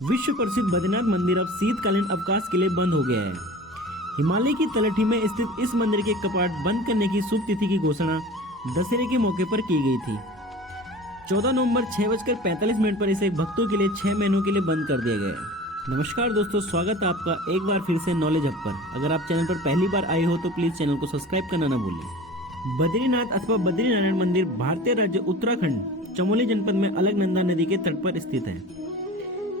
विश्व प्रसिद्ध बद्रीनाथ मंदिर अब शीतकालीन अवकाश के लिए बंद हो गया है। हिमालय की तलहटी में स्थित इस मंदिर के कपाट बंद करने की शुभ तिथि की घोषणा दशहरे के मौके पर की गई थी। 14 नवंबर 6:45 पर इसे भक्तों के लिए 6 महीनों के लिए बंद कर दिया गया है। नमस्कार दोस्तों, स्वागत है आपका एक बार फिर से नॉलेज हब पर। अगर आप चैनल पर पहली बार आए हो तो प्लीज चैनल को सब्सक्राइब करना न भूलें। बद्रीनाथ अथवा बद्रीनारायण मंदिर भारतीय राज्य उत्तराखंड चमोली जनपद में अलकनंदा नदी के तट पर स्थित है।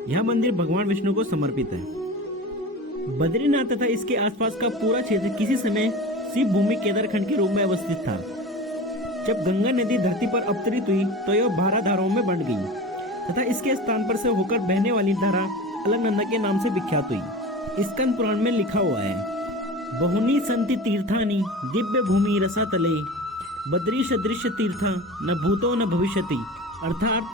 यह मंदिर भगवान विष्णु को समर्पित है। बद्रीनाथ तथा इसके आसपास का पूरा क्षेत्र किसी समय शिव भूमि केदारखंड के रूप में अवस्थित था। जब गंगा नदी धरती पर अवतरित हुई तो यह 12 धाराओं में बंट गई तथा इसके स्थान पर से होकर बहने वाली धारा अलकनंदा के नाम से विख्यात हुई। स्कंद पुराण में लिखा हुआ है, बहुनी संति तीर्थानि दिव्य भूमि रसातले बद्री सदृश तीर्थ न भूतो न भविष्यति। अर्थात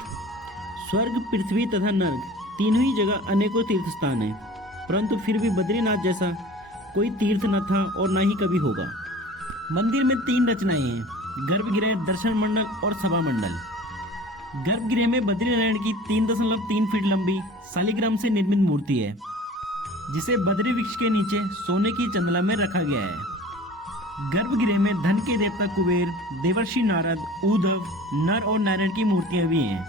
स्वर्ग, पृथ्वी तथा नर्क तीनों ही जगह अनेकों तीर्थ स्थान है, परंतु फिर भी बद्रीनाथ जैसा कोई तीर्थ न था और न ही कभी होगा। मंदिर में 3 रचनाएं हैं, गर्भगृह, दर्शन मंडल और सभा मंडल। गर्भगृह में बद्रीनारायण की 3.3 फीट लंबी शालिग्राम से निर्मित मूर्ति है, जिसे बद्री वृक्ष के नीचे सोने की चंदला में रखा गया है। गर्भगृह में धन के देवता कुबेर, देवर्षि नारद, उद्धव, नर और नारायण की मूर्तियां भी हैं।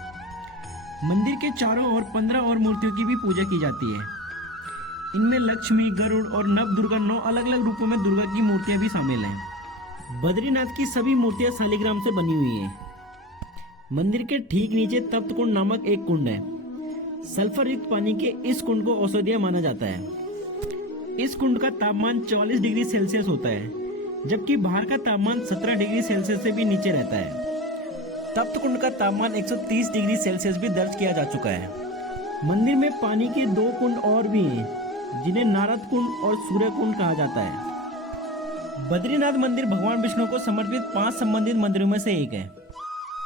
मंदिर के चारों ओर 15 और मूर्तियों की भी पूजा की जाती है। इनमें लक्ष्मी, गरुड़ और नव दुर्गा 9 अलग अलग रूपों में दुर्गा की मूर्तियां भी शामिल हैं। बद्रीनाथ की सभी मूर्तियां शालिग्राम से बनी हुई हैं। मंदिर के ठीक नीचे तप्त कुंड नामक एक कुंड है। सल्फर युक्त पानी के इस कुंड को औषधीय माना जाता है। इस कुंड का तापमान 44 डिग्री सेल्सियस होता है, जबकि बाहर का तापमान 17 डिग्री सेल्सियस से भी नीचे रहता है। तप्त कुंड का तापमान 130 डिग्री सेल्सियस भी दर्ज किया जा चुका है। मंदिर में पानी के 2 कुंड और भी हैं, जिन्हें नारद कुंड और सूर्य कुंड कहा जाता है। बद्रीनाथ मंदिर भगवान विष्णु को समर्पित 5 संबंधित मंदिरों में से एक है,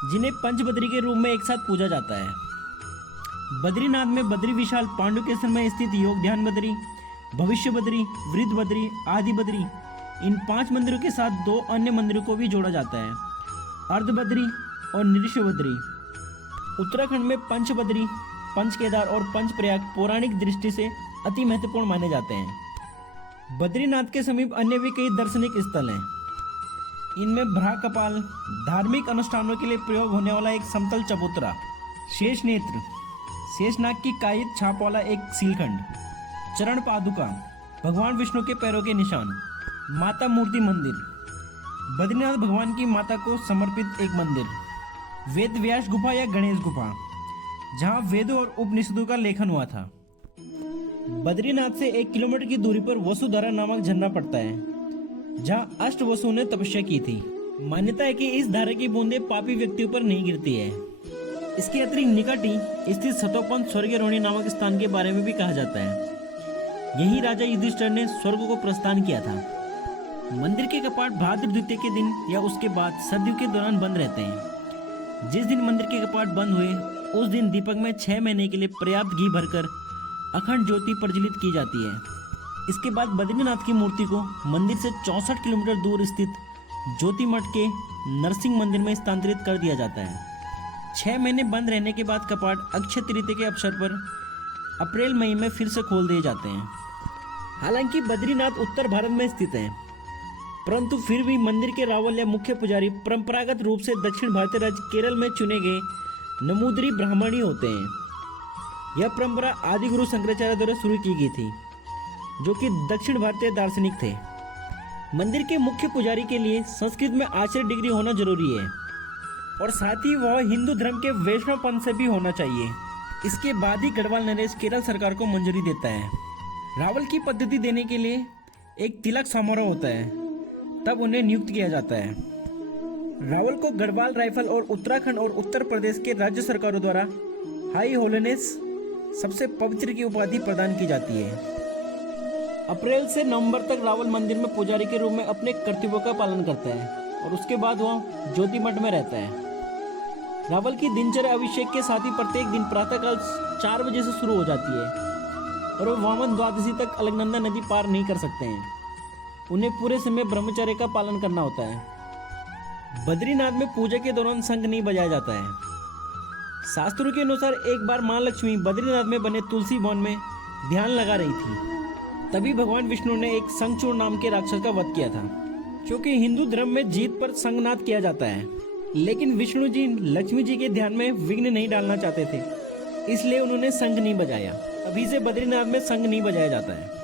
जिन्हें पंचबद्री के रूप में एक साथ पूजा जाता है। बद्रीनाथ में बद्री विशाल पांडुकेश्वर में स्थित योग ध्यान बद्री, भविष्य बद्री, वृद्ध बद्री, आदि बद्री, इन 5 मंदिरों के साथ 2 अन्य मंदिरों को भी जोड़ा जाता है, अर्ध बद्री और नृसिंह बद्री। उत्तराखंड में पंचबद्री, पंचकेदार और पंचप्रयाग पौराणिक दृष्टि से अति महत्वपूर्ण माने जाते हैं। बद्रीनाथ के समीप अन्य भी कई दार्शनिक स्थल हैं। इनमें भ्रा कपाल, धार्मिक अनुष्ठानों के लिए प्रयोग होने वाला एक समतल चबूतरा, शेष नेत्र, शेषनाग की कायित छाप वाला एक सीलखंड, चरण पादुका, भगवान विष्णु के पैरों के निशान, माता मूर्ति मंदिर, बद्रीनाथ भगवान की माता को समर्पित एक मंदिर, वेद व्यास गुफा या गणेश गुफा, जहां वेदों और उपनिषदों का लेखन हुआ था। बद्रीनाथ से 1 किलोमीटर की दूरी पर वसुधारा नामक झरना पड़ता है, जहां अष्ट वसुओं ने तपस्या की थी। मान्यता है कि इस धारा की बूंदें पापी व्यक्तियों पर नहीं गिरती है। इसके अतिरिक्त निकट ही स्थित सतोपंथ स्वर्गरोहिणी नामक स्थान के बारे में भी कहा जाता है। यही राजा युधिष्ठिर ने स्वर्ग को प्रस्थान किया था। मंदिर के कपाट भाद्र द्वितीया के दिन या उसके बाद सर्दियों के दौरान बंद रहते हैं। जिस दिन मंदिर के कपाट बंद हुए उस दिन दीपक में 6 महीने के लिए पर्याप्त घी भरकर अखंड ज्योति प्रज्वलित की जाती है। इसके बाद बद्रीनाथ की मूर्ति को मंदिर से 64 किलोमीटर दूर स्थित ज्योति मठ के नरसिंह मंदिर में स्थानांतरित कर दिया जाता है। 6 महीने बंद रहने के बाद कपाट अक्षय तृतीया के अवसर पर अप्रैल मई में फिर से खोल दिए जाते हैं। हालांकि बद्रीनाथ उत्तर भारत में स्थित है, परंतु फिर भी मंदिर के रावल या मुख्य पुजारी परंपरागत रूप से दक्षिण भारतीय राज्य केरल में चुने गए नमूद्री ब्राह्मण ही होते हैं। यह परंपरा आदि गुरु शंकराचार्य द्वारा शुरू की गई थी, जो कि दक्षिण भारतीय दार्शनिक थे। मंदिर के मुख्य पुजारी के लिए संस्कृत में आचार्य डिग्री होना जरूरी है और साथ ही वह हिंदू धर्म के वैष्णव पंथ से भी होना चाहिए। इसके बाद ही गढ़वाल नरेश केरल सरकार को मंजूरी देता है। रावल की पद्धति देने के लिए एक तिलक समारोह होता है, तब उन्हें नियुक्त किया जाता है। रावल को गढ़वाल राइफल और उत्तराखंड और उत्तर प्रदेश के राज्य सरकारों द्वारा हाई होलीनेस, सबसे पवित्र की उपाधि प्रदान की जाती है। अप्रैल से नवंबर तक रावल मंदिर में पुजारी के रूप में अपने कर्तव्यों का पालन करता है और उसके बाद वह ज्योति मठ में रहता है। रावल की दिनचर्या अभिषेक के साथ ही प्रत्येक दिन प्रातःकाल 4 बजे से शुरू हो जाती है और वह वामन द्वादशी तक अलकनंदा नदी पार नहीं कर सकते हैं। उन्हें पूरे समय ब्रह्मचर्य का पालन करना होता है। बद्रीनाथ में पूजा के दौरान शंख नहीं बजाया जाता है। शास्त्रों के अनुसार एक बार मां लक्ष्मी बद्रीनाथ में बने तुलसी वन में ध्यान लगा रही थी। तभी भगवान विष्णु ने एक संगचूर नाम के राक्षस का वध किया था, क्योंकि हिंदू धर्म में जीत पर संगनाद किया जाता है। लेकिन विष्णु जी लक्ष्मी जी के ध्यान में विघ्न नहीं डालना चाहते थे, इसलिए उन्होंने शंख नहीं बजाया। अभी से बद्रीनाथ में शंख नहीं बजाया जाता है।